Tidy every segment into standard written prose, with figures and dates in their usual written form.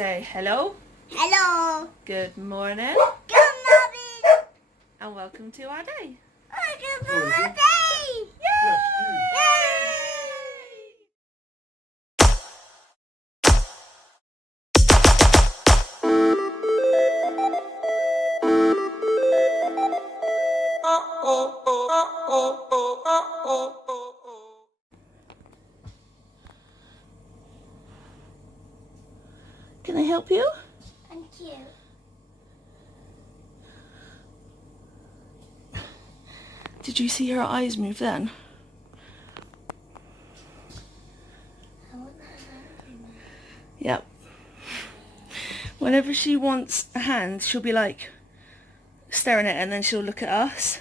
Say hello. Hello. Good morning. Good morning. And welcome to our day. Good morning. Yay! Can I help you? Thank you. Did you see her eyes move then? Yep. Whenever she wants a hand, she'll be like staring at it and then she'll look at us.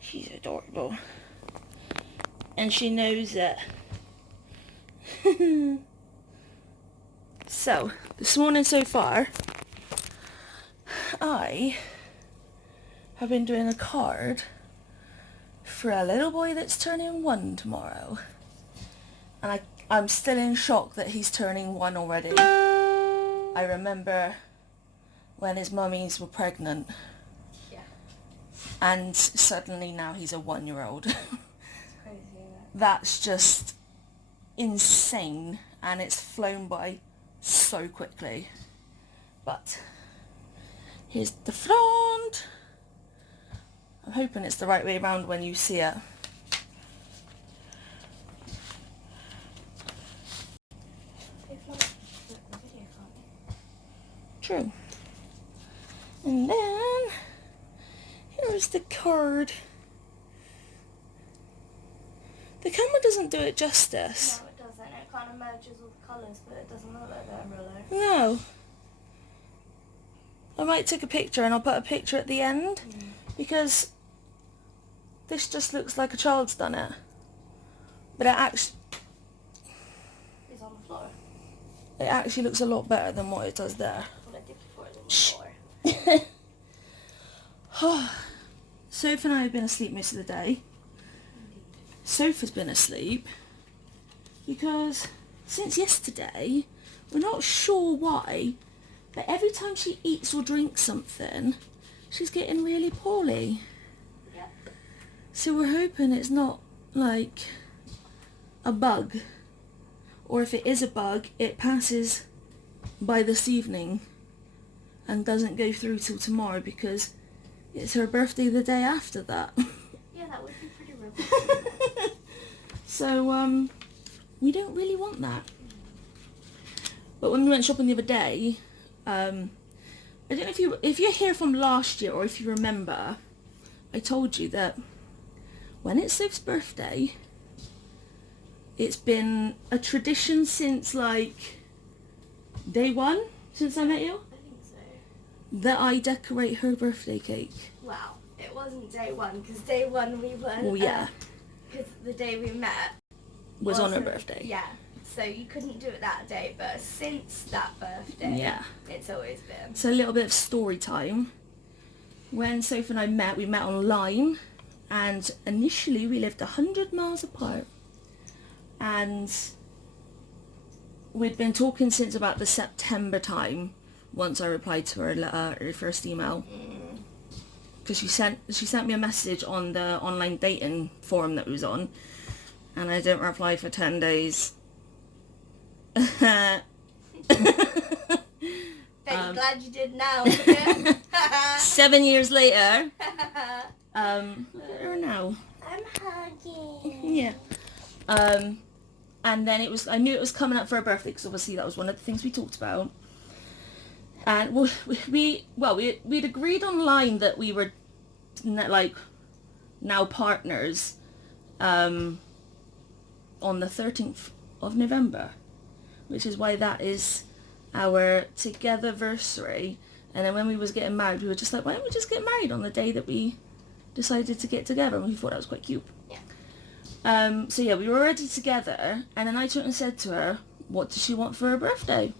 She's adorable. And she knows it. So, this morning so far, I have been doing a card for a little boy that's turning 1 tomorrow. And I'm still in shock that he's turning 1 already. I remember when his mummies were pregnant. Yeah. And suddenly now he's a 1-year-old. It's crazy, isn't it? That's just insane, and it's flown by so quickly. But here's the front. I'm hoping it's the right way around when you see it. True. And then here's the card. The camera doesn't do it justice. No, it doesn't. It kind of merges all the colours, but it doesn't look like that in real life. No. I might take a picture and I'll put a picture at the end because this just looks like a child's done it. But It's on the floor. it actually looks a lot better than what it does there. Well, I did before it was on the floor. Soph and I have been asleep most of the day. Soph has been asleep because since yesterday, we're not sure why, but every time she eats or drinks something, she's getting really poorly. Yeah. So we're hoping it's not like a bug, or if it is a bug, it passes by this evening and doesn't go through till tomorrow because it's her birthday the day after that. Yeah, that would be pretty rough. So, we don't really want that. But when we went shopping the other day, I don't know if you're here from last year or if you remember, I told you that when it's Soph's birthday, it's been a tradition since like day 1, since I met you, I think so. that I decorate her birthday cake. Wow. It wasn't day 1, because day 1 we went... Well, yeah. Because the day we met... Was on her wasn't- birthday. Yeah. So you couldn't do it that day, but since that birthday, Yeah. it's always been. So a little bit of story time. When Sophie and I met, we met online, and initially we lived 100 miles apart. And we'd been talking since about the September time, once I replied to her letter, her first email. Because she sent me a message on the online dating forum that we was on, and I didn't reply for 10 days. Bet you're glad you did now. 7 years later, look at her now. I'm hugging. Yeah. And then I knew it was coming up for her birthday because obviously that was one of the things we talked about. And we'd agreed online that we were like now partners on the 13th of November, which is why that is our together-versary. And then when we was getting married, we were just like, why don't we just get married on the day that we decided to get together? And we thought that was quite cute. Yeah. So yeah, we were already together, and then I turned and said to her, what does she want for her birthday?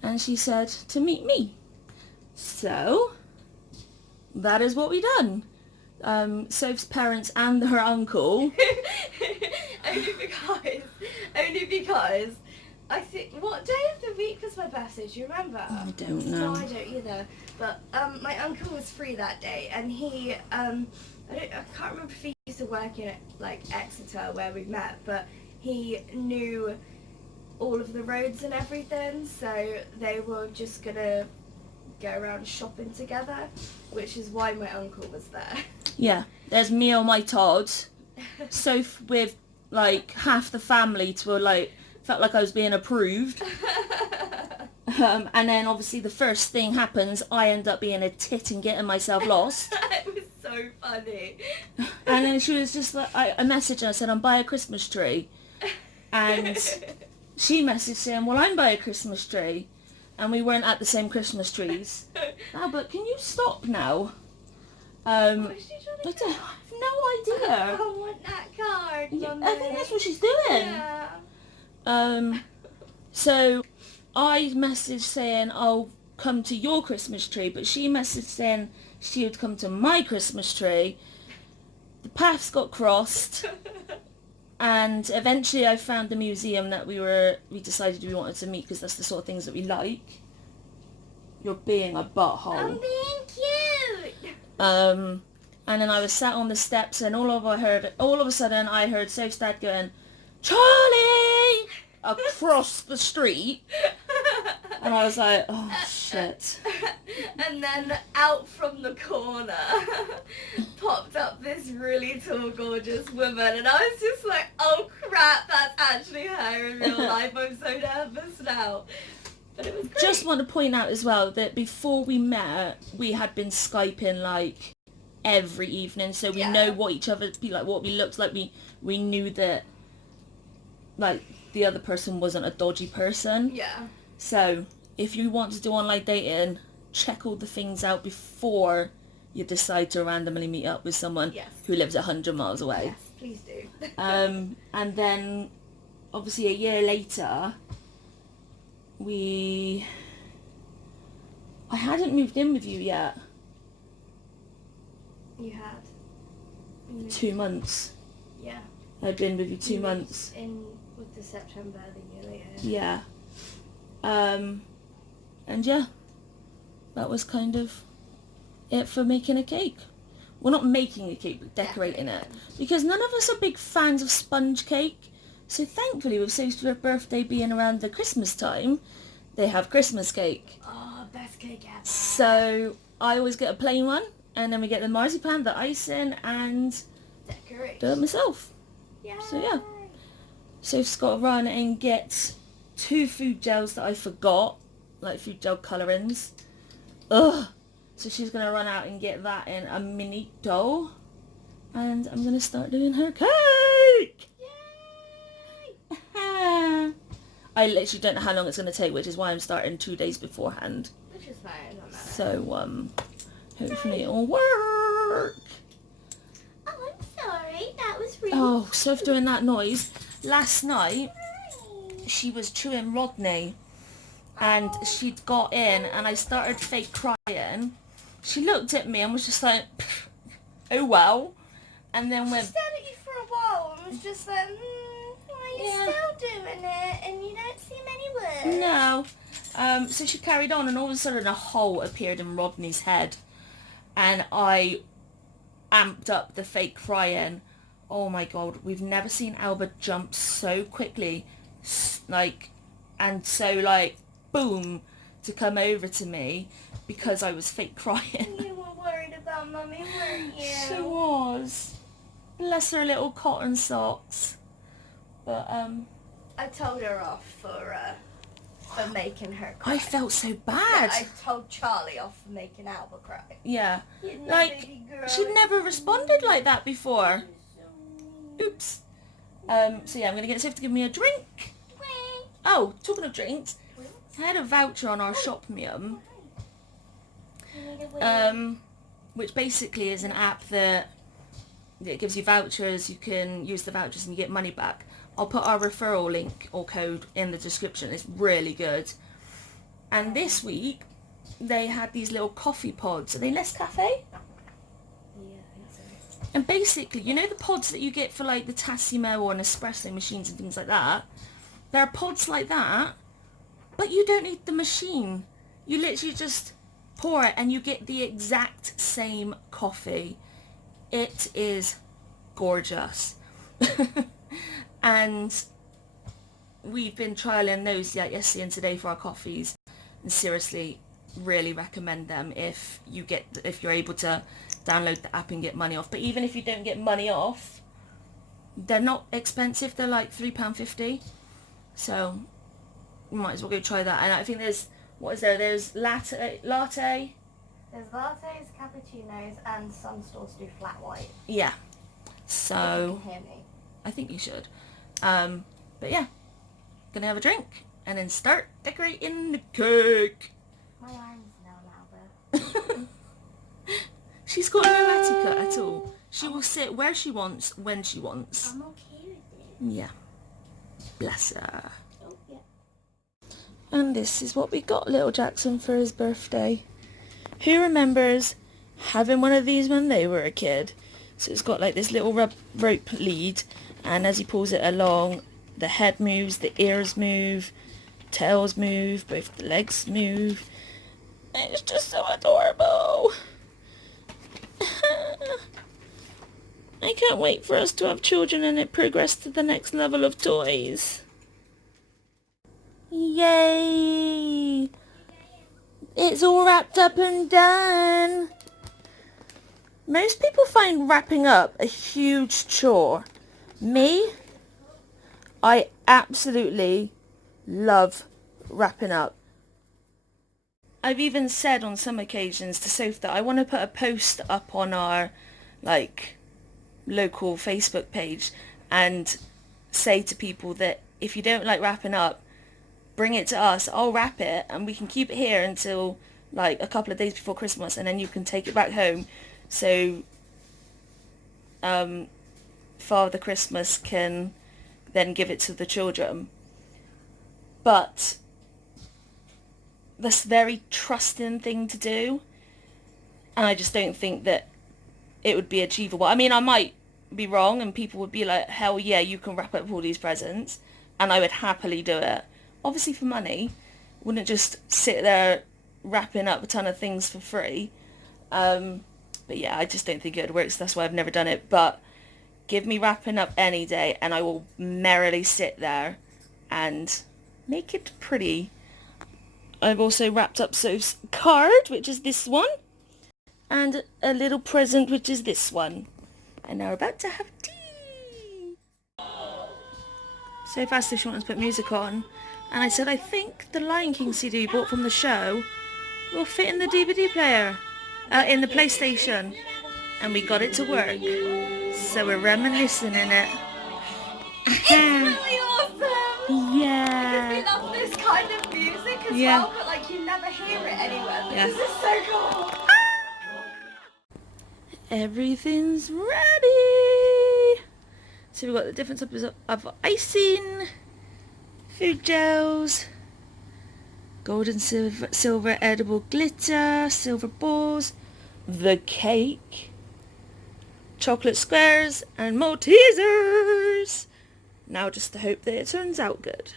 And she said, to meet me. So, that is what we done. Soph's parents and her uncle. only because I think, what day of the week was my birthday? Do you remember? I don't know. No, I don't either. But my uncle was free that day, and he, I can't remember if he used to work in like Exeter where we met, but he knew all of the roads and everything, so they were just gonna go around shopping together, which is why my uncle was there. Yeah, there's me or my Todd. Soph with like half the family to like felt like I was being approved. And then obviously the first thing happens, I end up being a tit and getting myself lost. It was so funny. And then she was just like, I messaged her, I said, I'm by a Christmas tree. And she messaged saying, well, I'm by a Christmas tree. And we weren't at the same Christmas trees. Oh, but can you stop now? What is she trying to I have no idea. I want that card, Mummy. I think that's what she's doing. Yeah. So I messaged saying I'll come to your Christmas tree, but she messaged saying she would come to my Christmas tree. The paths got crossed, and eventually I found the museum that we decided we wanted to meet because that's the sort of things that we like. You're being a butthole. I'm being cute. And then I was sat on the steps, and all of a sudden I heard Soph's dad going, Charlie! Across the street. And I was like, oh shit. And then out from the corner popped up this really tall, gorgeous woman, and I was just like, oh crap, that's actually her in real life. I'm so nervous now. But it was great. Just want to point out as well that before we met, we had been Skyping like every evening, so we know what each other be like, what we looked like. We knew that like the other person wasn't a dodgy person. Yeah. So if you want to do online dating, check all the things out before you decide to randomly meet up with someone who lives 100 miles away. Yes, please do. And then obviously a year later, I hadn't moved in with you yet. You had. 2 months. Yeah. I'd been with you 2 months. In with the September the year later. Yeah. And yeah, that was kind of it for making a cake. Well, not making a cake, but decorating it. Because none of us are big fans of sponge cake. So thankfully, with Soph's birthday being around the Christmas time, they have Christmas cake. Oh, best cake ever. So I always get a plain one, and then we get the marzipan, the icing, and Decoration. do it myself. Yay. So yeah. Soph's got to run and get 2 food gels that I forgot, like food gel colourings. Ugh. So she's going to run out and get that in a mini dough. And I'm going to start doing her cake! Yay! I literally don't know how long it's going to take, which is why I'm starting 2 days beforehand. Which is fine, it doesn't matter. So, hopefully it'll work. Oh, I'm sorry. That was really Oh, Soph doing that noise. Last night, she was chewing Rodney, and she'd got in, and I started fake crying. She looked at me and was just like, oh well, and then went... She stared at you for a while and was just like, why are you still doing it? And you don't seem any worse. No. So she carried on, and all of a sudden a hole appeared in Rodney's head, and I amped up the fake crying. Oh my god, we've never seen Albert jump so quickly, like, and so like, boom, to come over to me because I was fake crying. You were worried about Mummy, weren't you? She was. Bless her little cotton socks. But I told her off for making her cry. I felt so bad. Yeah, I told Charlie off for making Albert cry. Yeah. You know, Like, baby girl, she'd never responded like that before. Oops. So yeah, I'm gonna get Sophie to give me a drink. Oh, talking of drinks, I had a voucher on our Shopmium, which basically is an app that it gives you vouchers. You can use the vouchers and you get money back. I'll put our referral link or code in the description. It's really good. And this week, they had these little coffee pods. Are they Less Cafe? And basically, you know the pods that you get for like the Tassimo or Nespresso machines and things like that? There are pods like that, but you don't need the machine. You literally just pour it and you get the exact same coffee. It is gorgeous. And we've been trialing those yesterday and today for our coffees, and seriously really recommend them if you're able to download the app and get money off. But even if you don't get money off, they're not expensive. They're like £3.50, so you might as well go try that. And I think there's latte. There's lattes, cappuccinos, and some stores do flat white. Yeah, If so you can hear me. I think you should. But yeah, gonna have a drink and then start decorating the cake. My arm's now louder. She's got no etiquette at all. She will sit where she wants, when she wants. I'm okay with it. Yeah. Bless her. Oh, yeah. And this is what we got little Jackson for his birthday. Who remembers having one of these when they were a kid? So it's got like this little rope lead, and as he pulls it along, the head moves, the ears move, tails move, both the legs move. And it's just so adorable. I can't wait for us to have children and it progress to the next level of toys. Yay! It's all wrapped up and done. Most people find wrapping up a huge chore. Me, I absolutely love wrapping up. I've even said on some occasions to Soph that I want to put a post up on our local Facebook page and say to people that if you don't like wrapping up, bring it to us. I'll wrap it and we can keep it here until like a couple of days before Christmas, and then you can take it back home. So Father Christmas can then give it to the children. But that's a very trusting thing to do, and I just don't think that it would be achievable. I mean, I might be wrong and people would be like, hell yeah, you can wrap up all these presents, and I would happily do it. Obviously for money. Wouldn't just sit there wrapping up a ton of things for free. But yeah, I just don't think it would work, so that's why I've never done it. But give me wrapping up any day and I will merrily sit there and make it pretty. I've also wrapped up Soph's card, which is this one, and a little present, which is this one. And now we're about to have tea. Soph asked if she wanted to put music on, and I said I think the Lion King CD you bought from the show will fit in the DVD player, in the PlayStation, and we got it to work. So we're reminiscing in it. It's really awesome! Yeah. Because we love this kind of music as well, but like you never hear it anywhere. This is so cool! Everything's ready! So we've got the different types of icing, food gels, gold and silver edible glitter, silver balls, the cake, chocolate squares, and Maltesers. Now just to hope that it turns out good.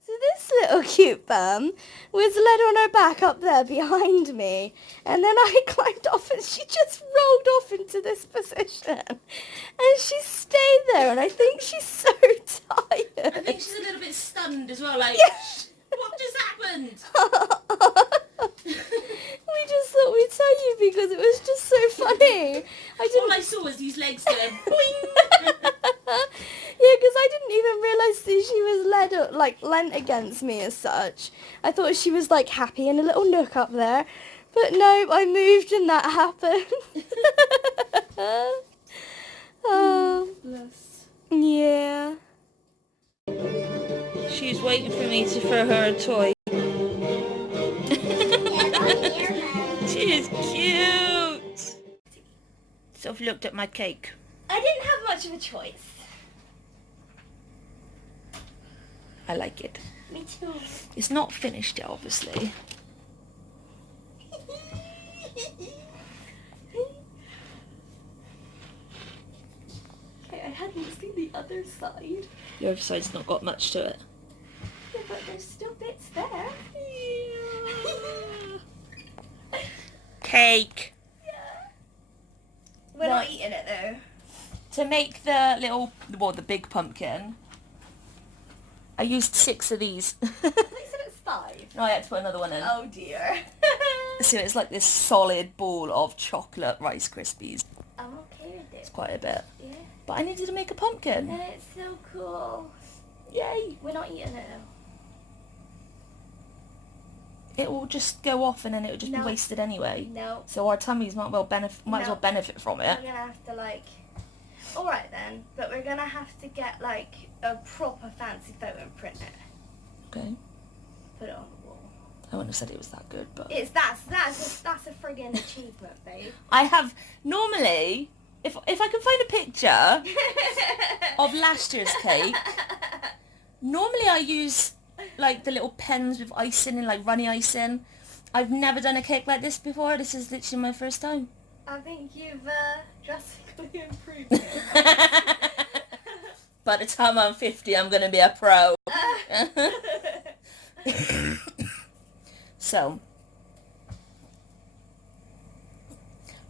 So this little cute bum was led on her back up there behind me, and then I climbed off and she just rolled off into this position, and she stayed there, and I think she's so tired. I think she's a little bit stunned as well, like, what just happened? We just thought we'd tell you because it was just so funny. All I saw was these legs going boing. Yeah, because I didn't even realise that she was leant against me as such. I thought she was like happy in a little nook up there. But no, I moved and that happened. Oh. Bless. Yeah. She's waiting for me to throw her a toy. She is cute. Soph looked at my cake. I didn't have much of a choice. I like it. Me too. It's not finished yet, obviously. Okay, I hadn't seen the other side. The other side's not got much to it. Yeah, but there's still bits there. Cake. Yeah. We're not eating it though. To make the the big pumpkin, I used 6 of these. I said it's 5. No, I had to put another one in. Oh dear. So it's like this solid ball of chocolate Rice Krispies. I'm okay with it. It's quite a bit. Yeah. But I needed to make a pumpkin. And it's so cool. Yay. We're not eating it It will just go off and then it will just be wasted anyway. No. So our tummies might as well benefit from it. We're gonna have to like. All right then, but we're gonna have to get like a proper fancy photo and print it. Okay. Put it on the wall. I wouldn't have said it was that good, but That's a friggin' achievement, babe. I have normally, if I can find a picture of last year's cake, normally I use like the little pens with icing and like runny icing. I've never done a cake like this before. This is literally my first time. I think you've drastically improved it. By the time I'm 50, I'm going to be a pro. So,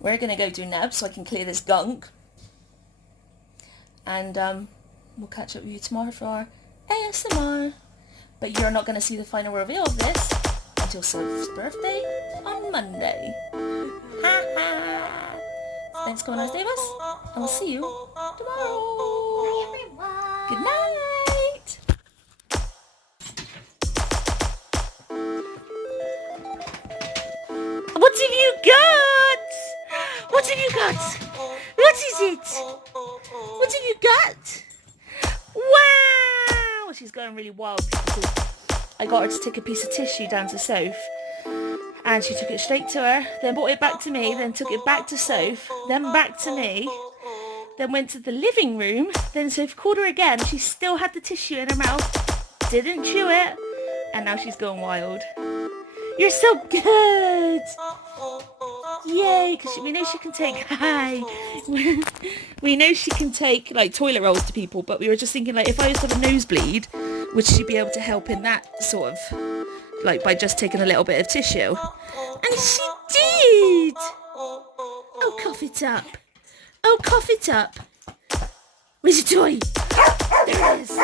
we're going to go do nabs so I can clear this gunk. And we'll catch up with you tomorrow for our ASMR. But you're not going to see the final reveal of this until Soph's birthday on Monday. Ha ha! Thanks for coming on, Davis. And we'll see you tomorrow. Bye, everyone. Good night. What have you got? What have you got? What is it? What have you got? Wow! She's going really wild because I got her to take a piece of tissue down to Soph. And she took it straight to her, then brought it back to me, then took it back to Soph, then back to me, then went to the living room, then Soph called her again, she still had the tissue in her mouth, didn't chew it, and now she's going wild. You're so good! Yay, because we know she can take, we know she can take like toilet rolls to people, but we were just thinking like if I was to have a nosebleed, would she be able to help in that sort of, like by just taking a little bit of tissue? And she did! Oh, cough it up. Oh, cough it up. Where's your toy? There it is.